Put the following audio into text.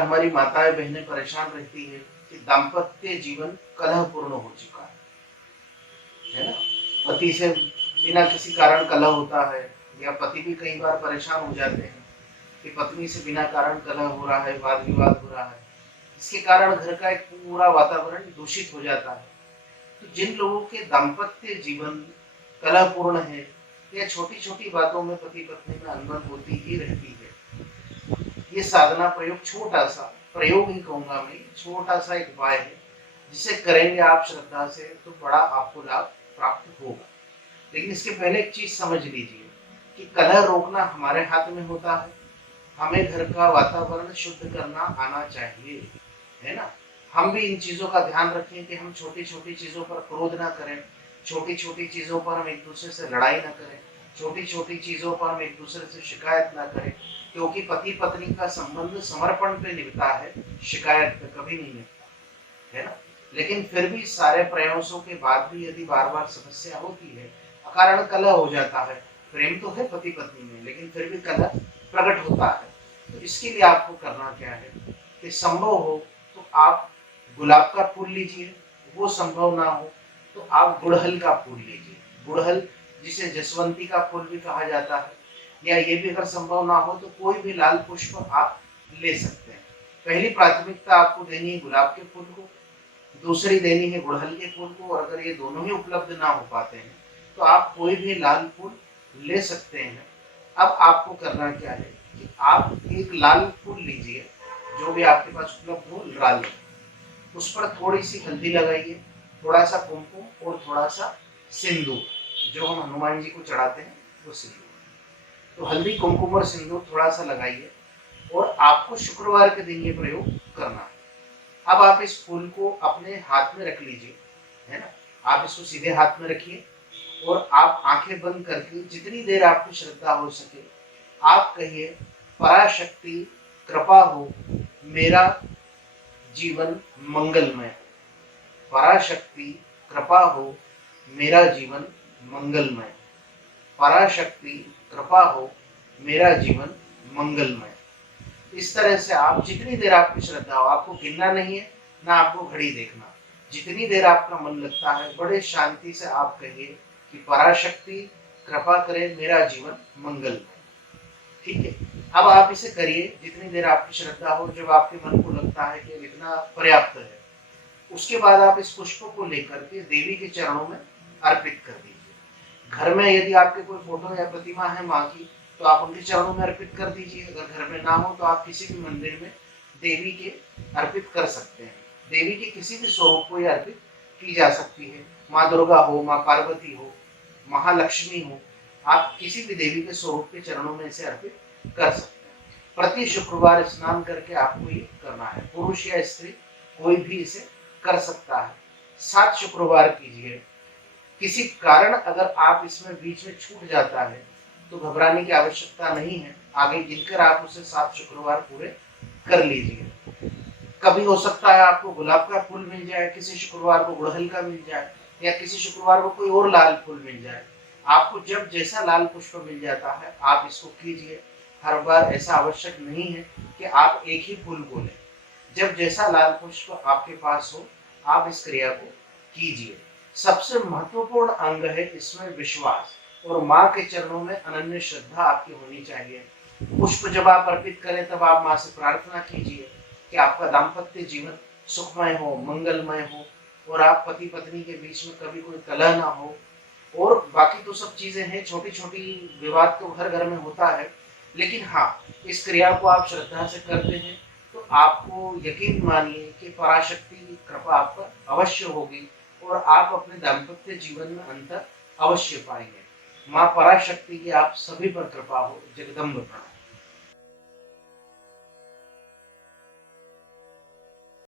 हमारी माताएं बहनें परेशान रहती है कि दाम्पत्य जीवन कलहपूर्ण हो चुका है ना। पति से बिना किसी कारण कलह होता है, या पति भी कई बार परेशान हो जाते हैं कि पत्नी से बिना कारण कलह हो रहा है, वाद विवाद हो रहा है। इसके कारण घर का एक पूरा वातावरण दूषित हो जाता है। तो जिन लोगों के दाम्पत्य जीवन कलहपूर्ण है, या छोटी छोटी बातों में पति पत्नी में अनबन होती ही रहती है, ये साधना प्रयोग छोटा सा प्रयोग ही कहूंगा मैं, छोटा सा एक उपाय है, जिसे करेंगे आप श्रद्धा से तो बड़ा आपको लाभ प्राप्त होगा। लेकिन इसके पहले एक चीज समझ लीजिए कि कलह रोकना हमारे हाथ में होता है। हमें घर का वातावरण शुद्ध करना आना चाहिए, है ना। हम भी इन चीजों का ध्यान रखें कि हम छोटी छोटी चीजों पर क्रोध ना करें, छोटी छोटी चीजों पर हम एक दूसरे से लड़ाई ना करें, छोटी छोटी चीजों पर हम एक दूसरे से शिकायत ना करें, क्योंकि पति पत्नी का संबंध समर्पण पे निभता है, शिकायत पे कभी नहीं निभता, है ना। लेकिन फिर भी सारे प्रयासों के बाद भी यदि बार बार समस्या होती है, अकारण कलह हो जाता है, प्रेम तो है पति पत्नी में लेकिन फिर भी कलह प्रकट होता है, तो इसके लिए आपको करना क्या है कि संभव हो तो आप गुलाब का फूल लीजिए, वो संभव ना हो तो आप गुड़हल का फूल लीजिए। गुड़हल जिसे जसवंती का फूल भी कहा जाता है, या ये भी अगर संभव ना हो तो कोई भी लाल पुष्प आप ले सकते हैं। पहली प्राथमिकता आपको देनी है गुलाब के फूल को, दूसरी देनी है गुड़हल के फूल को, और अगर ये दोनों ही उपलब्ध ना हो पाते हैं तो आप कोई भी लाल फूल ले सकते हैं। अब आपको करना क्या है कि आप एक लाल फूल लीजिए, जो भी आपके पास उपलब्ध हो लाल, उस पर थोड़ी सी हल्दी लगाइए, थोड़ा सा कुमकुम और थोड़ा सा सिंदूर, जो हम हनुमान जी को चढ़ाते हैं वो सिंदूर। तो हल्दी कुमकुम और सिंदूर थोड़ा सा लगाइए, और आपको शुक्रवार के दिन ये प्रयोग करना है। अब आप इस फूल को अपने हाथ में रख लीजिए, है ना। आप इसको सीधे हाथ में रखिए और आप आंखें बंद करके जितनी देर आपकी श्रद्धा हो सके आप कहिए, पराशक्ति कृपा हो मेरा जीवन मंगलमय, पराशक्ति कृपा हो मेरा जीवन मंगलमय, पराशक्ति कृपा हो मेरा जीवन मंगलमय। इस तरह से आप जितनी देर आपकी श्रद्धा हो, आपको गिनना नहीं है ना आपको घड़ी देखना, जितनी देर आपका मन लगता है बड़े शांति से आप कहिए कि पराशक्ति कृपा करे मेरा जीवन मंगलमय। ठीक है, अब आप इसे करिए जितनी देर आपकी श्रद्धा हो, जब आपके मन को लगता है कि इतना पर्याप्त है, उसके बाद आप इस पुष्प को लेकर के देवी के चरणों में अर्पित कर दीजिए। घर में यदि आपके कोई फोटो या प्रतिमा है माँ की तो आप उनके चरणों में अर्पित कर दीजिए। अगर घर में ना हो तो आप किसी भी मंदिर में देवी के अर्पित कर सकते हैं। देवी के किसी भी स्वरूप को यह अर्पित की जा सकती है, माँ दुर्गा हो, माँ पार्वती हो, महालक्ष्मी हो, आप किसी भी देवी के स्वरूप के चरणों में इसे अर्पित कर सकते हैं। प्रति शुक्रवार स्नान करके आपको ये करना है, पुरुष या स्त्री कोई भी इसे कर सकता है। 7 शुक्रवार कीजिए। किसी कारण अगर आप इसमें बीच में छूट जाता है तो घबराने की आवश्यकता नहीं है, आगे गिनकर आप उसे 7 शुक्रवार पूरे कर लीजिए। कभी हो सकता है आपको गुलाब का फूल मिल जाए, किसी शुक्रवार को गुड़हल का मिल जाए, या किसी शुक्रवार को कोई और लाल फूल मिल जाए। आपको जब जैसा लाल पुष्प मिल जाता है आप इसको कीजिए। हर बार ऐसा आवश्यक नहीं है कि आप एक ही फूल को लें, जब जैसा लाल पुष्प आपके पास हो आप इस क्रिया को कीजिए। सबसे महत्वपूर्ण अंग है इसमें विश्वास, और माँ के चरणों में अनन्य श्रद्धा आपकी होनी चाहिए। पुष्प जब आप अर्पित करें तब आप माँ से प्रार्थना कीजिए कि आपका दाम्पत्य जीवन सुखमय हो, मंगलमय हो, और आप पति पत्नी के बीच में कभी कोई कलह ना हो। और बाकी तो सब चीजें हैं, छोटी छोटी विवाद तो हर घर में होता है, लेकिन हाँ, इस क्रिया को आप श्रद्धा से करते हैं तो आपको यकीन मानिए कि पराशक्ति की कृपा आप पर अवश्य होगी, और आप अपने दाम्पत्य जीवन में अंतर अवश्य पाएंगे। माँ पराशक्ति की आप सभी पर कृपा हो। जगदम्ब प्रणाम।